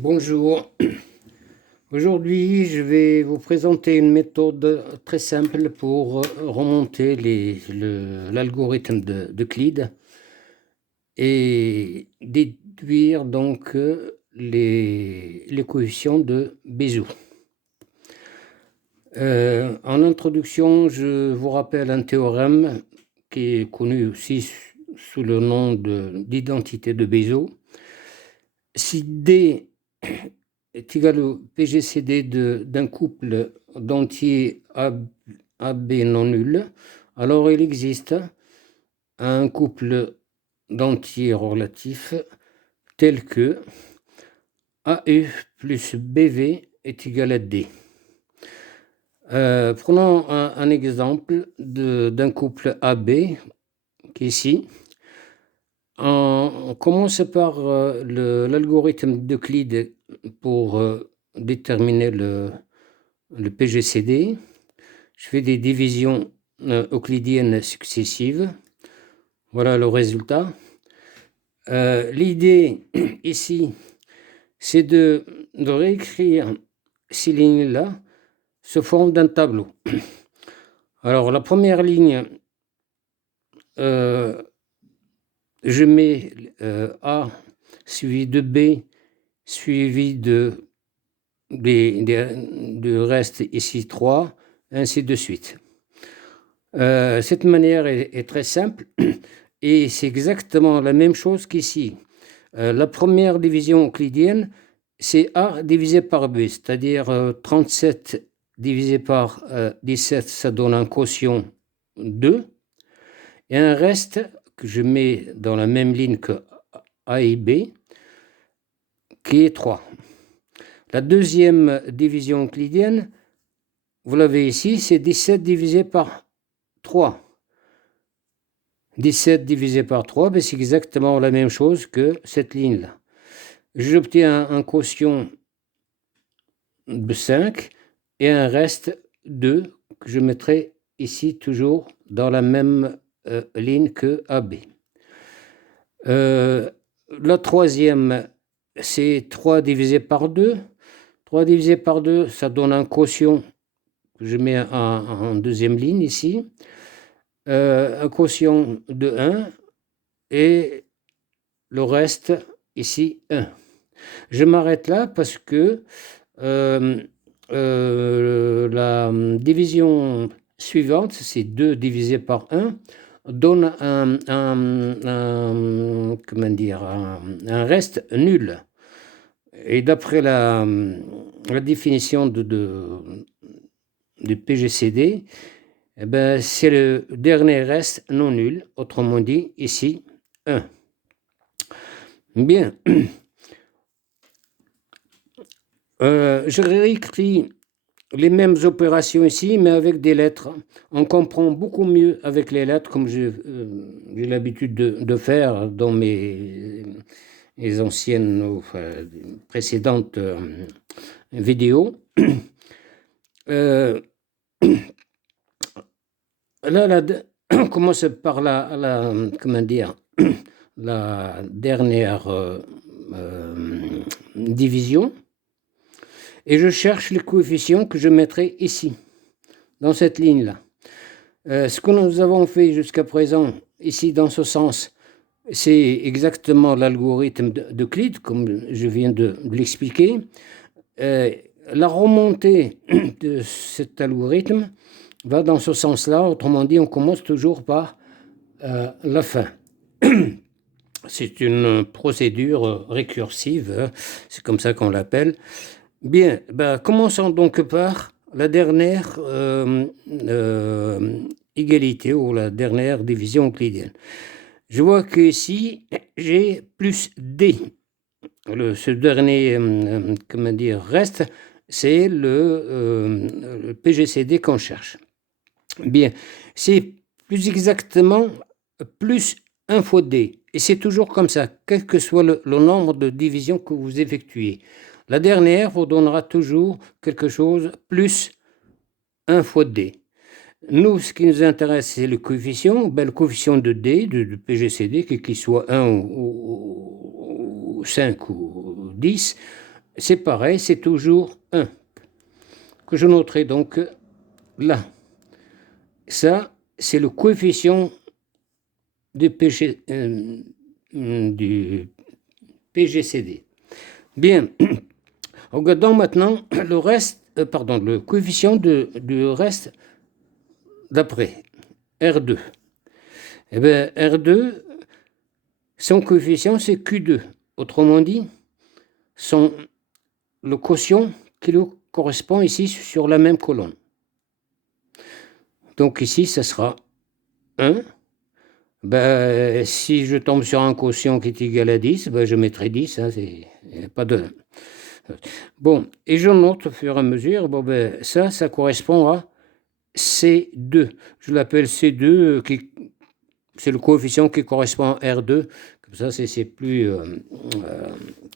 Bonjour. Aujourd'hui, je vais vous présenter une méthode très simple pour remonter l'algorithme d'Euclide et déduire donc les coefficients de Bézout. En introduction, je vous rappelle un théorème qui est connu aussi sous le nom d'identité de Bézout. Si D est égal au PGCD d'un couple d'entiers AB non nul, alors il existe un couple d'entiers relatifs tel que AU plus BV est égal à D. Prenons un exemple d'un couple AB qui est ici. On commence par l'algorithme d'Euclide pour déterminer le PGCD. Je fais des divisions euclidiennes successives. Voilà le résultat. L'idée ici, c'est de réécrire ces lignes-là sous forme d'un tableau. Alors, la première ligne, je mets A suivi de B, suivi du reste ici 3, ainsi de suite. Cette manière est très simple et c'est exactement la même chose qu'ici. La première division euclidienne, c'est A divisé par B, c'est-à-dire 37 divisé par 17, ça donne un quotient 2, et un reste que je mets dans la même ligne que A et B, qui est 3. La deuxième division euclidienne, vous l'avez ici, c'est 17 divisé par 3. 17 divisé par 3, ben c'est exactement la même chose que cette ligne-là. J'obtiens un quotient de 5 et un reste 2 que je mettrai ici toujours dans la même ligne que AB. La troisième, c'est 3 divisé par 2. 3 divisé par 2, ça donne un quotient que je mets en deuxième ligne ici. Un quotient de 1 et le reste ici 1. Je m'arrête là parce que la division suivante, c'est 2 divisé par 1, donne un reste nul. Et d'après la définition du PGCD, eh ben, c'est le dernier reste non nul, autrement dit, ici, 1. Bien. Je réécris les mêmes opérations ici, mais avec des lettres. On comprend beaucoup mieux avec les lettres, comme j'ai l'habitude de faire dans mes anciennes, précédentes vidéos. Là, on commence par la dernière division. Et je cherche les coefficients que je mettrai ici, dans cette ligne-là. Ce que nous avons fait jusqu'à présent, ici, dans ce sens, c'est exactement l'algorithme d'Euclide, comme je viens de l'expliquer. La remontée de cet algorithme va dans ce sens-là. Autrement dit, on commence toujours par la fin. C'est une procédure récursive, c'est comme ça qu'on l'appelle. Bien, commençons donc par la dernière égalité ou la dernière division euclidienne. Je vois que ici, j'ai plus D. Ce dernier reste, c'est le PGCD qu'on cherche. Bien, c'est plus exactement plus 1 fois D. Et c'est toujours comme ça, quel que soit le nombre de divisions que vous effectuez. La dernière vous donnera toujours quelque chose plus 1 fois D. Nous, ce qui nous intéresse, c'est le coefficient. Le coefficient de D, de PGCD, qu'il soit 1 ou 5 ou 10, c'est pareil, c'est toujours 1, que je noterai donc là. Ça, c'est le coefficient du PGCD. Bien, regardons maintenant le reste, le coefficient du reste d'après, R2. Eh bien, R2, son coefficient, c'est Q2. Autrement dit, le quotient qui lui correspond ici sur la même colonne. Donc ici, ça sera 1. Ben, si je tombe sur un quotient qui est égal à 10, ben, je mettrai 10. Hein, pas de... Bon, et je note au fur et à mesure, bon, ben, ça correspond à C2. Je l'appelle C2, c'est le coefficient qui correspond à R2. Comme ça, c'est plus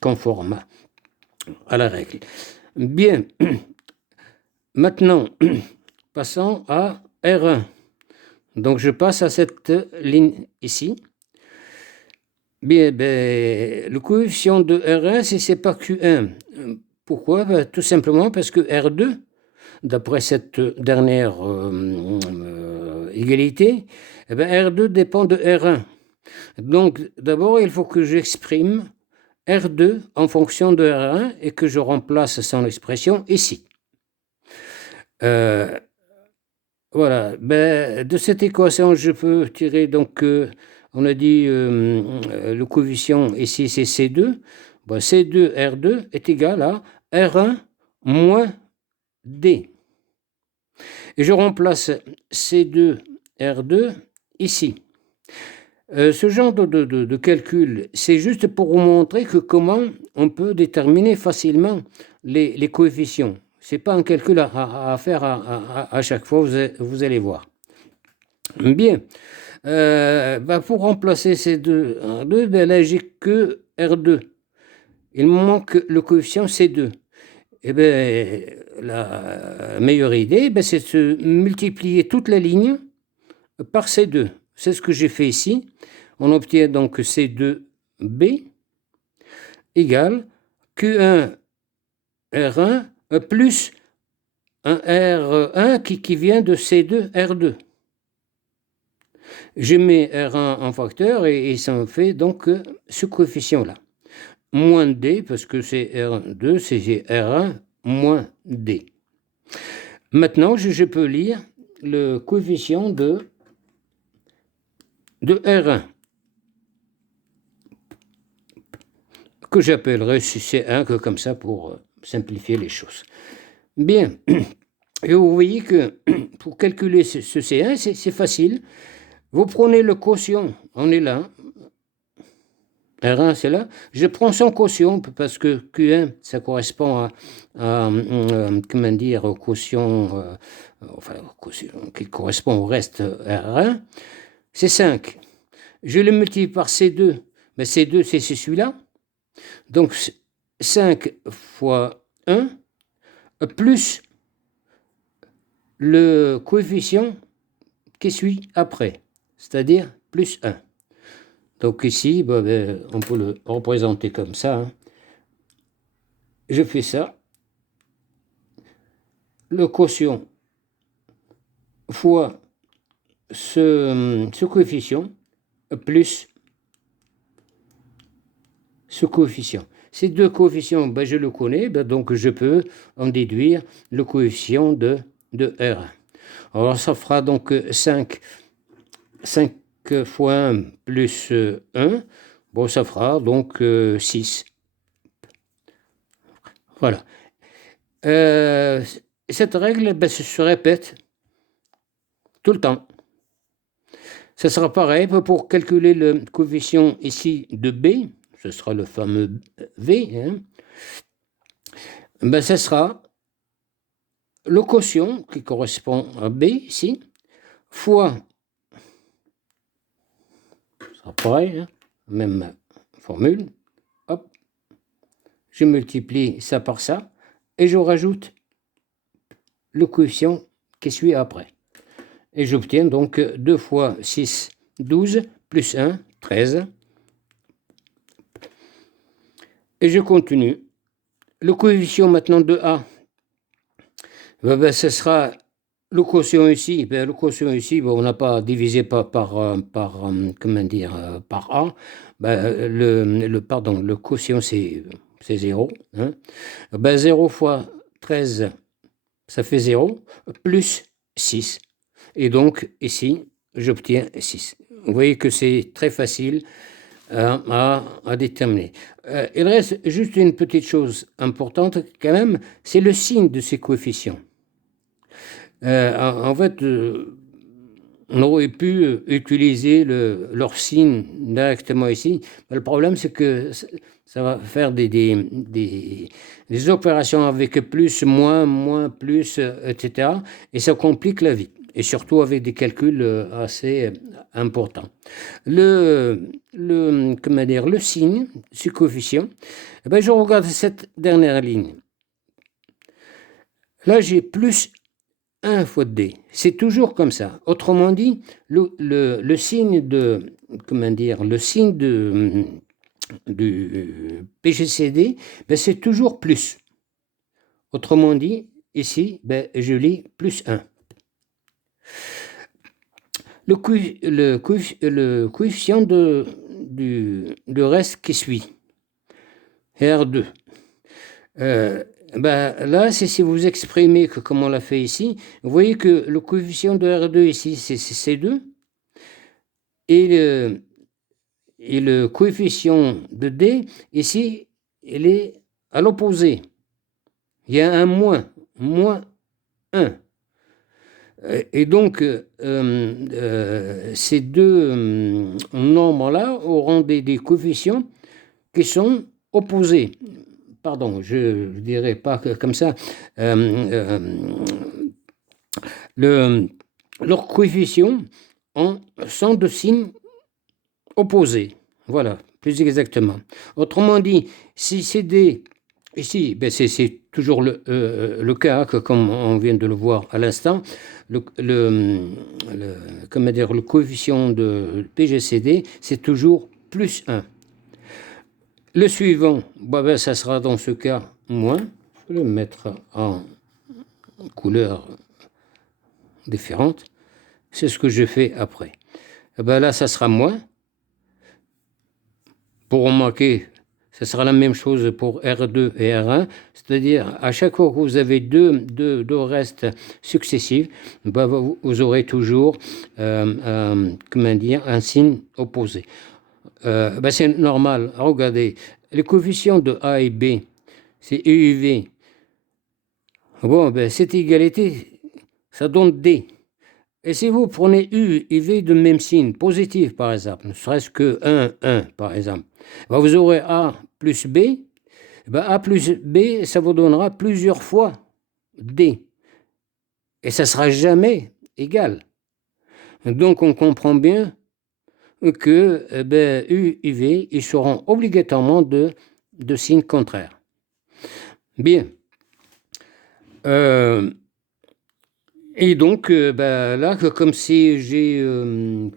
conforme à la règle. Bien, maintenant, passons à R1. Donc, je passe à cette ligne ici. Bien, ben, le coefficient de R1, c'est pas Q1. Pourquoi? Ben, tout simplement parce que R2, d'après cette dernière égalité, eh ben, R2 dépend de R1. Donc, d'abord, il faut que j'exprime R2 en fonction de R1 et que je remplace son expression ici. Voilà. Ben, de cette équation, je peux tirer donc, on a dit le coefficient ici, c'est C2. Ben, C2 R2 est égal à R1 moins D. Et je remplace C2 R2 ici. Ce genre de calcul, c'est juste pour vous montrer que comment on peut déterminer facilement les coefficients. Ce n'est pas un calcul à faire à chaque fois, vous allez voir. Bien. Pour remplacer ces deux R2, ben là, j'ai que R2. Il me manque le coefficient C2. Eh bien, la meilleure idée, ben, c'est de multiplier toute la ligne par C2. C'est ce que j'ai fait ici. On obtient donc C2B égale Q1 R1 plus un R1 qui vient de C2 R2. Je mets R1 en facteur et ça me fait donc ce coefficient-là. Moins D, parce que c'est R2, c'est R1 moins D. Maintenant, je peux lire le coefficient de R1, que j'appellerai C1, que comme ça pour simplifier les choses. Bien, et vous voyez que pour calculer ce C1, c'est facile. Vous prenez le quotient, on est là, R1 c'est là, je prends son quotient parce que Q1 ça correspond comment dire, au quotient, qui correspond au reste R1, c'est 5. Je le multiplie par C2, mais C2 c'est celui-là, donc 5 fois 1 plus le coefficient qui suit après, c'est-à-dire plus 1. Donc ici, on peut le représenter comme ça. Hein. Je fais ça. Le quotient fois ce coefficient plus ce coefficient. Ces deux coefficients, je le connais, donc je peux en déduire le coefficient de R1. Alors ça fera donc 5 fois 1 plus 1, bon, ça fera donc 6. Voilà. Cette règle se répète tout le temps. Ce sera pareil pour calculer le coefficient ici de B, ce sera le fameux V, hein. Ce sera le quotient qui correspond à B ici, fois, ce sera pareil, hein, même formule, hop, je multiplie ça par ça, et je rajoute le coefficient qui suit après. Et j'obtiens donc 2 fois 6, 12, plus 1, 13. Et je continue. Le coefficient maintenant de A, ce sera le quotient ici. Le quotient ici, on n'a pas divisé comment dire, par A. Le quotient, c'est 0. Hein. 0 fois 13, ça fait 0, plus 6. Et donc, ici, j'obtiens 6. Vous voyez que c'est très facile à déterminer. Il reste juste une petite chose importante quand même, c'est le signe de ces coefficients. En fait, on aurait pu utiliser leur signe directement ici. Mais le problème, c'est que ça va faire des opérations avec plus, moins, plus, etc. Et ça complique la vie. Et surtout avec des calculs assez importants. Comment dire, le signe, ce coefficient, je regarde cette dernière ligne. Là, j'ai plus 1 fois D. C'est toujours comme ça. Autrement dit, le signe de, comment dire, le signe du PGCD, c'est toujours plus. Autrement dit, ici, je lis plus 1. Le coefficient du reste qui suit, R2. Là, c'est si vous exprimez comme on l'a fait ici, vous voyez que le coefficient de R2 ici, c'est C2, et le coefficient de D, ici, il est à l'opposé. Il y a un moins 1. Et donc, ces deux nombres-là auront des coefficients qui sont opposés. Pardon, je ne dirais pas comme ça. Leurs coefficients sont de signes opposés. Voilà, plus exactement. Autrement dit, si c'est D, ici, c'est toujours le cas, comme on vient de le voir à l'instant, comment dire, le coefficient de PGCD, c'est toujours plus 1. Le suivant, ça sera dans ce cas moins. Je vais le mettre en couleur différente. C'est ce que je fais après. Là, ça sera moins. Pour remarquer, ce sera la même chose pour R2 et R1, c'est-à-dire à chaque fois que vous avez deux restes successifs, vous aurez toujours comment dire, un signe opposé. C'est normal. Regardez, les coefficients de A et B, c'est E et V. Bon, cette égalité, ça donne D. Et si vous prenez U et V de même signe, positif par exemple, ne serait-ce que 1 par exemple, vous aurez A plus B. A plus B, ça vous donnera plusieurs fois D. Et ça ne sera jamais égal. Donc on comprend bien que U et V, ils seront obligatoirement de signes contraires. Bien. Et donc, là, comme si j'ai,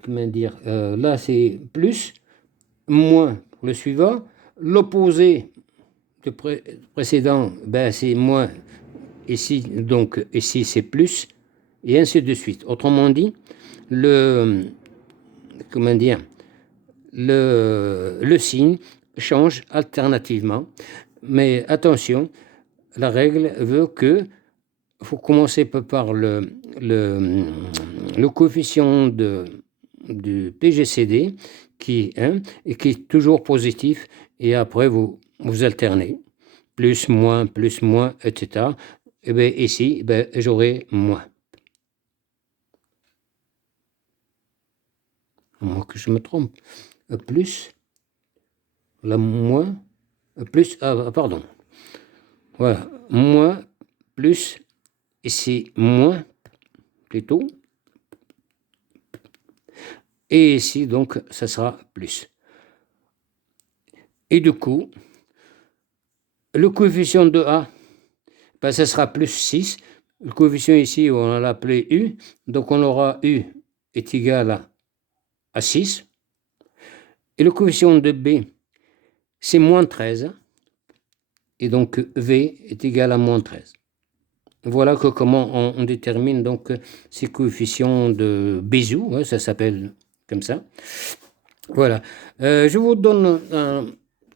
comment dire, là c'est plus, moins pour le suivant. L'opposé du précédent, c'est moins ici, donc ici c'est plus, et ainsi de suite. Autrement dit, comment dire, le signe change alternativement, mais attention, la règle veut que il faut commencer par le coefficient du PGCD qui est 1 et qui est toujours positif, et après vous alternez, plus, moins, etc. Et bien ici, j'aurai moins. À moins que je me trompe. Plus, la moins, plus, pardon. Voilà, moins, plus, ici, moins, plutôt. Et ici, donc, ça sera plus. Et du coup, le coefficient de A, ça sera plus 6. Le coefficient ici, on l'a appelé U. Donc, on aura U est égal à 6. Et le coefficient de B, c'est moins 13. et donc V est égal à moins 13. Voilà comment on détermine donc ces coefficients de Bézout, hein, ça s'appelle comme ça. Voilà. Je vous donne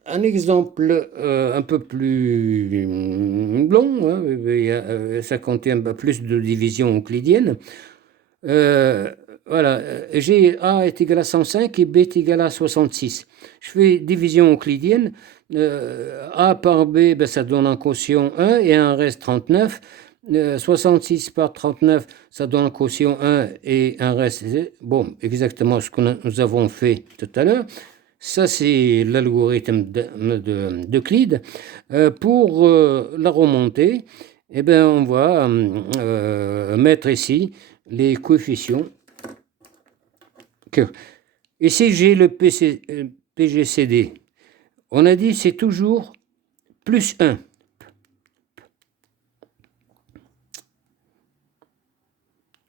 un exemple un peu plus long, hein, ça contient plus de divisions euclidiennes. Voilà, A est égal à 105 et B est égal à 66. Je fais division euclidienne. A par B, ben, ça donne un quotient 1 et un reste 39. 66 par 39, ça donne un quotient 1 et un reste. Bon, exactement ce que nous avons fait tout à l'heure. Ça, c'est l'algorithme d'Euclide. Pour la remonter, eh ben, on va mettre ici les coefficients. Ici, j'ai le PGCD. On a dit c'est toujours plus 1.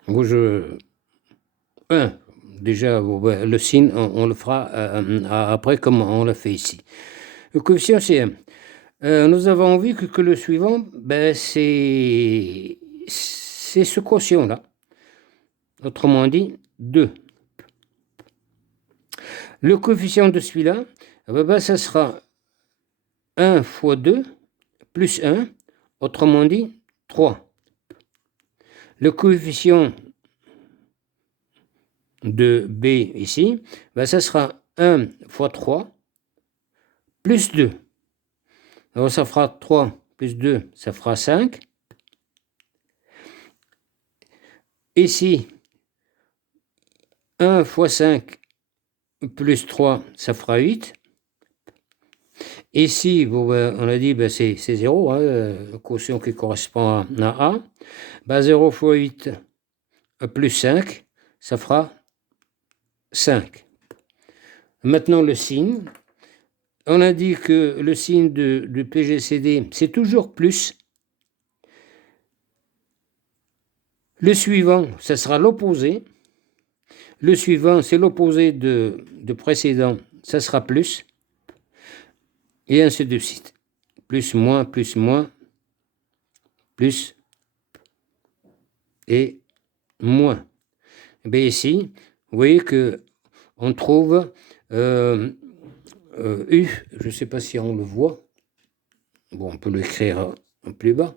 Bon, 1. Déjà, le signe, on le fera après comme on l'a fait ici. Le coefficient, c'est 1. Nous avons vu que le suivant, ben, c'est ce quotient-là. Autrement dit, 2. Le coefficient de celui-là, ben, ça sera 1 fois 2 plus 1, autrement dit 3. Le coefficient de B ici, ben, ça sera 1 fois 3 plus 2. Alors ça fera 3 plus 2, ça fera 5. Ici, 1 fois 5 plus 3, ça fera 8. Ici, on a dit ben, c'est 0, hein, le quotient qui correspond à A. Ben, 0 fois 8 plus 5, ça fera 5. Maintenant, le signe. On a dit que le signe du PGCD, c'est toujours plus. Le suivant, ça sera l'opposé. Le suivant, c'est l'opposé de précédent, ça sera plus. Et ainsi de suite. Plus, moins, plus, et moins. Et bien ici, vous voyez qu'on trouve U, je ne sais pas si on le voit. Bon, on peut l'écrire plus bas.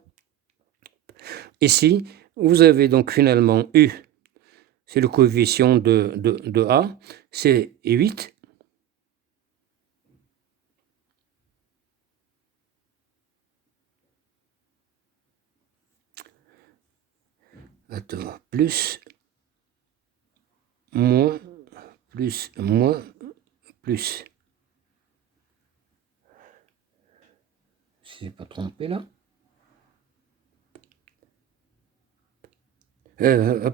Ici, vous avez donc finalement U, c'est le coefficient de A, c'est 8. Attends, plus, moins, plus, moins, plus. Si je n'ai pas trompé là.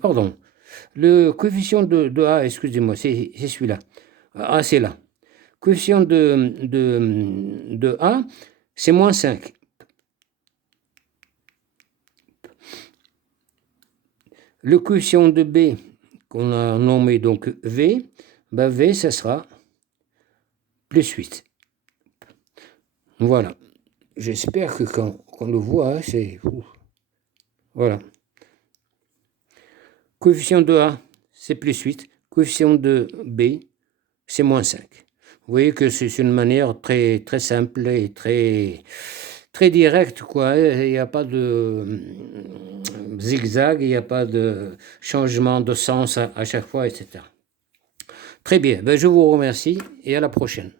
Pardon. Le coefficient de A, excusez-moi, c'est celui-là. A, c'est là. Coefficient de A, c'est moins 5. Le coefficient de B, qu'on a nommé donc V, ben V, ça sera plus 8. Voilà. J'espère que quand on le voit, c'est... Voilà. Coefficient de A, c'est plus 8. Coefficient de B, c'est moins 5. Vous voyez que c'est une manière très, très simple et très, très directe, quoi. Il n'y a pas de zigzag, il n'y a pas de changement de sens à chaque fois, etc. Très bien, ben, je vous remercie et à la prochaine.